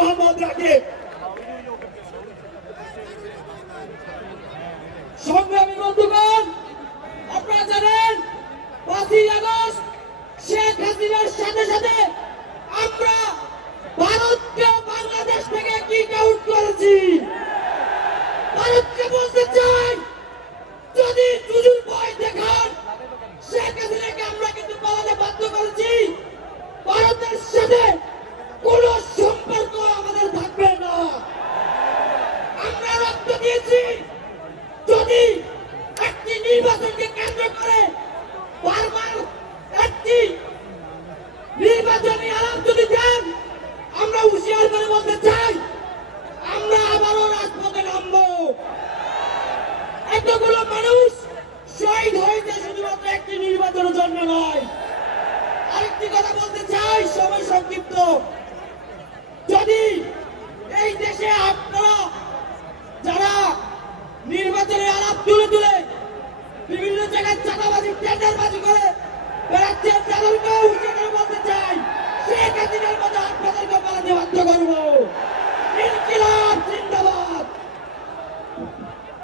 মোহাম্মদ রাকিব। সংগ্রামী বন্ধুগণ, আপনারা জানেন, পাঁচই আগস্ট শেখ হাসিনার সাথে সাথে আমরা ভারতকে বাংলাদেশ থেকে কি কাউন্ট করেছি। ভারতকে বলতে চাই, যদি দুজন ভয় দেখান, শেখ হাসিনাকে আমরা কিন্তু পালাতে বাধ্য করেছি। ভারতের সাথে দিয়েছি। যদি একটি নির্বাচনকে কেন্দ্র করে বারবার একটি নির্বাচনী আলাপ যদি দেন, আমরা হুঁশিয়ার করে বলতে চাই, আমরা আবারও রাজপথে নামবো। এতগুলো মানুষ শহীদ হয়েছে শুধুমাত্র একটি নির্বাচনের জন্য নয়। আরেকটি কথা বলতে চাই, সময় সংক্ষিপ্ত যদি এই দেশে আপনারা যারা নির্বাচনের আলাপ তুলে তুলে বিভিন্ন জায়গায় চাঁদাবাজি, টেন্ডারবাজি করে বেড়াচ্ছেন তাদেরকেও বলতে চাই শেখ হাসিনার মতো আপনাদেরকে পালাতে বাধ্য করব।